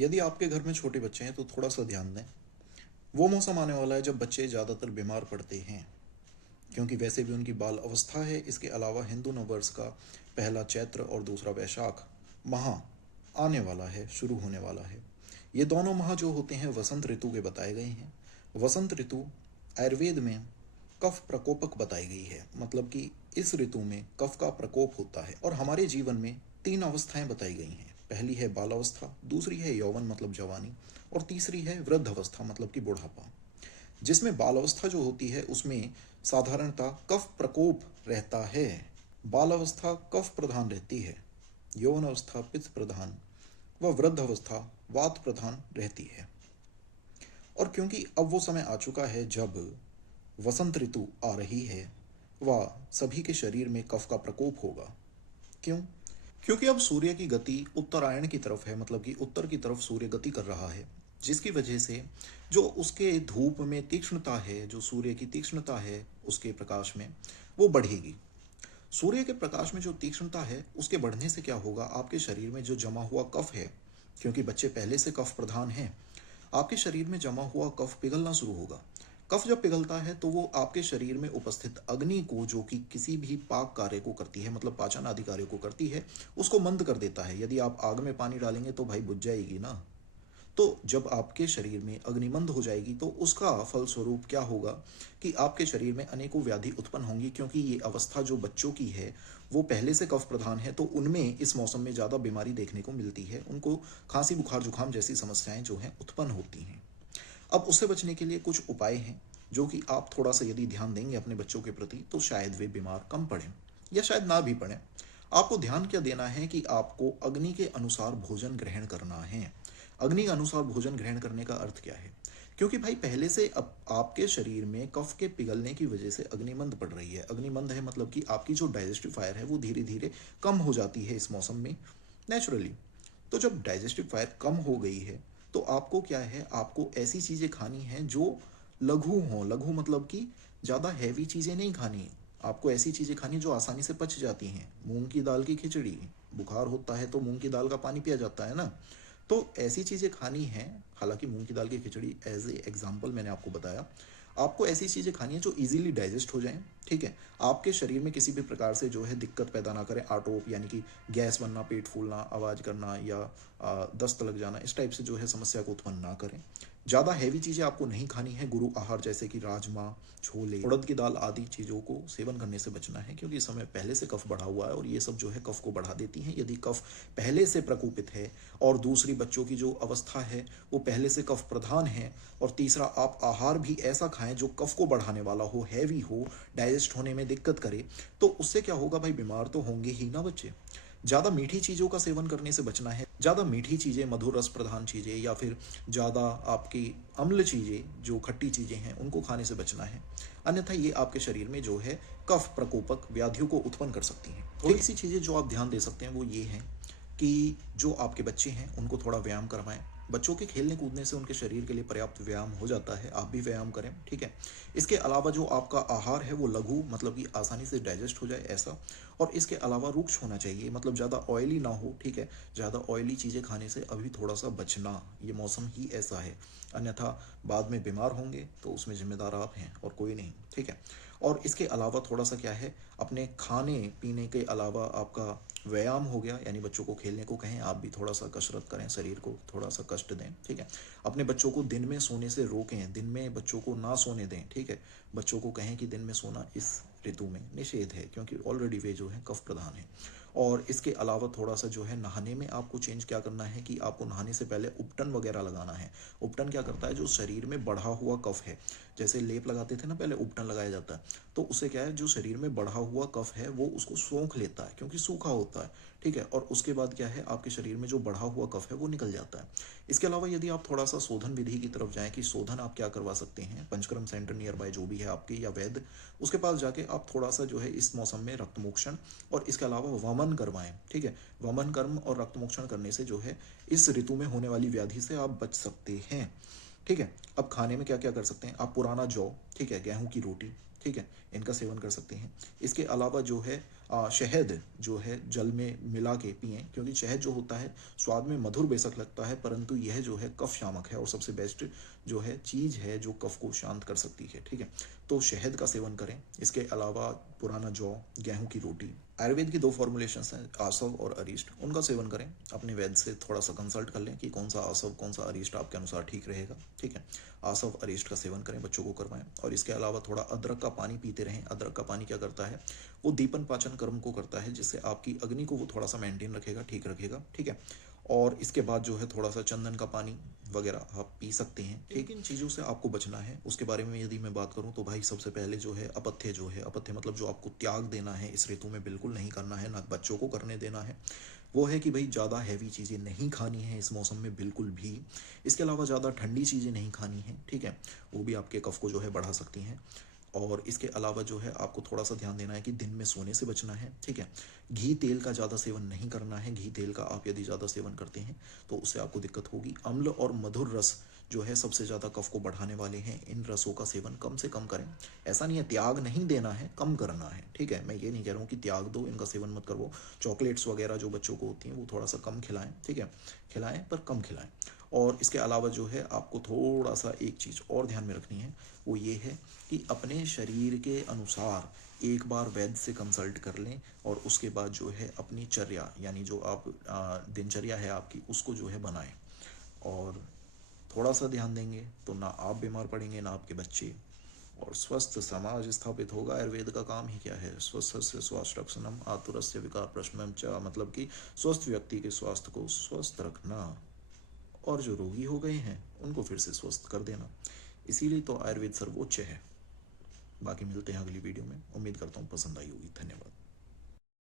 यदि आपके घर में छोटे बच्चे हैं तो थोड़ा सा ध्यान दें। वो मौसम आने वाला है जब बच्चे ज़्यादातर बीमार पड़ते हैं, क्योंकि वैसे भी उनकी बाल अवस्था है। इसके अलावा हिंदू नववर्ष का पहला चैत्र और दूसरा वैशाख माह आने वाला है, शुरू होने वाला है। ये दोनों माह जो होते हैं वसंत ऋतु के बताए गए हैं। वसंत ऋतु आयुर्वेद में कफ प्रकोपक बताई गई है, मतलब कि इस ऋतु में कफ का प्रकोप होता है। और हमारे जीवन में तीन अवस्थाएं बताई गई हैं। पहली है बाल अवस्था, दूसरी है यौवन मतलब जवानी, और तीसरी है वृद्ध अवस्था मतलब कि बुढ़ापा। जिसमें बाल अवस्था जो होती है उसमें साधारणतः कफ प्रकोप रहता है। बाल अवस्था कफ प्रधान रहती है, यौवन अवस्था पित्त प्रधान व वृद्ध अवस्था वात प्रधान रहती है। और क्योंकि अब वो समय आ चुका है जब वसंत ऋतु आ रही है, वह सभी के शरीर में कफ का प्रकोप होगा। क्यों? क्योंकि अब सूर्य की गति उत्तरायण की तरफ है, मतलब कि उत्तर की तरफ सूर्य गति कर रहा है, जिसकी वजह से जो उसके धूप में तीक्ष्णता है, जो सूर्य की तीक्ष्णता है उसके प्रकाश में, वो बढ़ेगी। सूर्य के प्रकाश में जो तीक्ष्णता है उसके बढ़ने से क्या होगा, आपके शरीर में जो जमा हुआ कफ है, क्योंकि बच्चे पहले से कफ प्रधान हैं, आपके शरीर में जमा हुआ कफ पिघलना शुरू होगा। कफ जब पिघलता है तो वो आपके शरीर में उपस्थित अग्नि को, जो कि किसी भी पाक कार्य को करती है, मतलब पाचन आदि कार्य को करती है, उसको मंद कर देता है। यदि आप आग में पानी डालेंगे तो भाई बुझ जाएगी ना। तो जब आपके शरीर में अग्निमंद हो जाएगी तो उसका फलस्वरूप क्या होगा कि आपके शरीर में अनेकों व्याधि उत्पन्न होंगी, क्योंकि ये अवस्था जो बच्चों की है वो पहले से कफ प्रधान है, तो उनमें इस मौसम में ज़्यादा बीमारी देखने को मिलती है। उनको खांसी बुखार जुकाम जैसी समस्याएं जो हैं उत्पन्न होती हैं। अब उससे बचने के लिए कुछ उपाय हैं जो कि आप थोड़ा सा यदि ध्यान देंगे अपने बच्चों के प्रति तो शायद वे बीमार कम पड़ें या शायद ना भी पड़ें। आपको ध्यान क्या देना है कि आपको अग्नि के अनुसार भोजन ग्रहण करना है। अग्नि के अनुसार भोजन ग्रहण करने का अर्थ क्या है? क्योंकि भाई पहले से अब आपके शरीर में कफ के पिघलने की वजह से अग्निमंद पड़ रही है। अग्निमंद है मतलब कि आपकी जो डाइजेस्टिव फायर है वो धीरे धीरे कम हो जाती है इस मौसम में, नेचुरली। तो जब डाइजेस्टिव फायर कम हो गई है तो आपको क्या है, आपको ऐसी चीज़ें खानी हैं जो लघु हों। लघु मतलब कि ज़्यादा हैवी चीज़ें नहीं खानी। आपको ऐसी चीज़ें खानी जो आसानी से पच जाती हैं। मूंग की दाल की खिचड़ी, बुखार होता है तो मूंग की दाल का पानी पिया जाता है ना। तो ऐसी चीज़ें खानी हैं। हालांकि मूंग की दाल की खिचड़ी एज ए एग्जाम्पल मैंने आपको बताया। आपको ऐसी चीज़ें खानी है जो इजीली डाइजेस्ट हो जाएं, ठीक है, आपके शरीर में किसी भी प्रकार से जो है दिक्कत पैदा ना करें। आटोप यानी कि गैस बनना, पेट फूलना, आवाज़ करना या दस्त लग जाना, इस टाइप से जो है समस्या को उत्पन्न ना करें। ज़्यादा हैवी चीज़ें आपको नहीं खानी है। गुरु आहार जैसे कि राजमा, छोले, उड़द की दाल आदि चीज़ों को सेवन करने से बचना है, क्योंकि इस समय पहले से कफ बढ़ा हुआ है और ये सब जो है कफ को बढ़ा देती हैं यदि कफ पहले से प्रकोपित है। और दूसरी, बच्चों की जो अवस्था है वो पहले से कफ प्रधान है। और तीसरा, आप आहार भी ऐसा खाएं जो कफ को बढ़ाने वाला हो, हैवी हो, डाइजेस्ट होने में दिक्कत करे। तो उससे क्या होगा भाई, बीमार तो होंगे ही ना बच्चे। ज़्यादा मीठी चीज़ों का सेवन करने से बचना है। ज़्यादा मीठी चीज़ें, मधुर रस प्रधान चीज़ें या फिर ज़्यादा आपकी अम्ल चीज़ें, जो खट्टी चीज़ें हैं, उनको खाने से बचना है। अन्यथा ये आपके शरीर में जो है कफ प्रकोपक व्याधियों को उत्पन्न कर सकती हैं। थोड़ी सी चीज़ें जो आप ध्यान दे सकते हैं वो ये हैं कि जो आपके बच्चे हैं उनको थोड़ा व्यायाम करवाएं। बच्चों के खेलने कूदने से उनके शरीर के लिए पर्याप्त व्यायाम हो जाता है। आप भी व्यायाम करें, ठीक है। इसके अलावा जो आपका आहार है वो लघु, मतलब कि आसानी से डाइजेस्ट हो जाए ऐसा। और इसके अलावा रुक्ष होना चाहिए, मतलब ज़्यादा ऑयली ना हो, ठीक है। ज़्यादा ऑयली चीज़ें खाने से अभी थोड़ा सा बचना, ये मौसम ही ऐसा है। अन्यथा बाद में बीमार होंगे तो उसमें जिम्मेदार आप हैं और कोई नहीं, ठीक है। और इसके अलावा थोड़ा सा क्या है, अपने खाने पीने के अलावा आपका व्यायाम हो गया, यानी बच्चों को खेलने को कहें, आप भी थोड़ा सा कसरत करें, शरीर को थोड़ा सा कष्ट दें, ठीक है। अपने बच्चों को दिन में सोने से रोकें, दिन में बच्चों को ना सोने दें, ठीक है। बच्चों को कहें कि दिन में सोना इस ऋतु में निषेध है, क्योंकि ऑलरेडी वे जो है कफ प्रधान है। और इसके अलावा थोड़ा सा जो है नहाने में आपको चेंज क्या करना है कि आपको नहाने से पहले उपटन वगैरह लगाना है। उपटन क्या करता है, जो शरीर में बढ़ा हुआ कफ है, जैसे लेप लगाते थे ना पहले, उपटन लगाया जाता है, तो उससे क्या है, जो शरीर में बढ़ा हुआ कफ है वो उसको सोख लेता है, क्योंकि सूखा होता है, ठीक है। और उसके बाद क्या है, आपके शरीर में जो बढ़ा हुआ कफ है वो निकल जाता है। इसके अलावा यदि आप थोड़ा सा शोधन विधि की तरफ जाएं कि शोधन आप क्या करवा सकते हैं, पंचकर्म सेंटर नियर बाय जो भी है आपके, या वैद्य, उसके पास जाके आप थोड़ा सा जो है इस मौसम में रक्तमोक्षण और इसके अलावा वमन करवाएं, ठीक है। वमन कर्म और रक्तमोक्षण करने से जो है इस ऋतु में होने वाली व्याधि से आप बच सकते हैं, ठीक है। अब खाने में क्या क्या कर सकते हैं आप, पुराना जौ, ठीक है, गेहूं की रोटी, ठीक है, इनका सेवन कर सकते हैं। इसके अलावा जो है शहद जो है जल में मिला के पिएं, क्योंकि शहद जो होता है स्वाद में मधुर बेशक लगता है, परंतु यह जो है कफ शामक है और सबसे बेस्ट जो है चीज़ है जो कफ को शांत कर सकती है। ठीक है, तो शहद का सेवन करें। इसके अलावा पुराना जौ, गेहूं की रोटी, आयुर्वेद की 2 फॉर्मुलेशंस हैं, आसव और अरिष्ट, उनका सेवन करें। अपने वैद्य से थोड़ा सा कंसल्ट कर लें कि कौन सा आसव कौन सा अरिष्ट आपके अनुसार ठीक रहेगा। ठीक है, आसव अरिष्ट का सेवन करें, बच्चों को करवाएं। और इसके अलावा थोड़ा अदरक का पानी पीते रहें। अदरक का पानी क्या करता है, वो दीपन पाचन कर्म को करता है, जिससे आपकी अग्नि को वो थोड़ा सा मेंटेन रखेगा, ठीक रखेगा। ठीक है, और इसके बाद जो है थोड़ा सा चंदन का पानी वगैरह आप पी सकते हैं। ठीक, इन चीज़ों से आपको बचना है। उसके बारे में यदि मैं बात करूं तो भाई सबसे पहले जो है अपथ्य, जो है अपथ्य मतलब जो आपको त्याग देना है इस ऋतु में, बिल्कुल नहीं करना है, ना बच्चों को करने देना है, वो है कि भाई ज़्यादा हैवी चीज़ें नहीं खानी है इस मौसम में बिल्कुल भी। इसके अलावा ज़्यादा ठंडी चीज़ें नहीं खानी है। ठीक है, वो भी आपके कफ को जो है बढ़ा सकती हैं। और इसके अलावा जो है आपको थोड़ा सा ध्यान देना है कि दिन में सोने से बचना है। ठीक है, घी तेल का ज़्यादा सेवन नहीं करना है। घी तेल का आप यदि ज़्यादा सेवन करते हैं तो उससे आपको दिक्कत होगी। अम्ल और मधुर रस जो है सबसे ज़्यादा कफ को बढ़ाने वाले हैं, इन रसों का सेवन कम से कम करें। ऐसा नहीं है त्याग नहीं देना है, कम करना है। ठीक है, मैं ये नहीं कह रहा हूँ कि त्याग दो, इनका सेवन मत करो। चॉकलेट्स वगैरह जो बच्चों को होती हैं वो थोड़ा सा कम खिलाएं। ठीक है, खिलाएं पर कम खिलाएं। और इसके अलावा जो है आपको थोड़ा सा एक चीज़ और ध्यान में रखनी है, वो ये है कि अपने शरीर के अनुसार एक बार वैद्य से कंसल्ट कर लें और उसके बाद जो है अपनी चर्या, यानी जो आप दिनचर्या है आपकी, उसको जो है बनाएं। और थोड़ा सा ध्यान देंगे तो ना आप बीमार पड़ेंगे ना आपके बच्चे, और स्वस्थ समाज स्थापित होगा। आयुर्वेद का काम ही क्या है, स्वस्थस्य स्वास्थ्य रक्षणम आतुरस्य विकार प्रशमनम च, मतलब कि स्वस्थ व्यक्ति के स्वास्थ्य को स्वस्थ रखना और जो रोगी हो गए हैं उनको फिर से स्वस्थ कर देना। इसीलिए तो आयुर्वेद सर्वोच्च है। बाकी मिलते हैं अगली वीडियो में, उम्मीद करता हूँ पसंद आई होगी। धन्यवाद।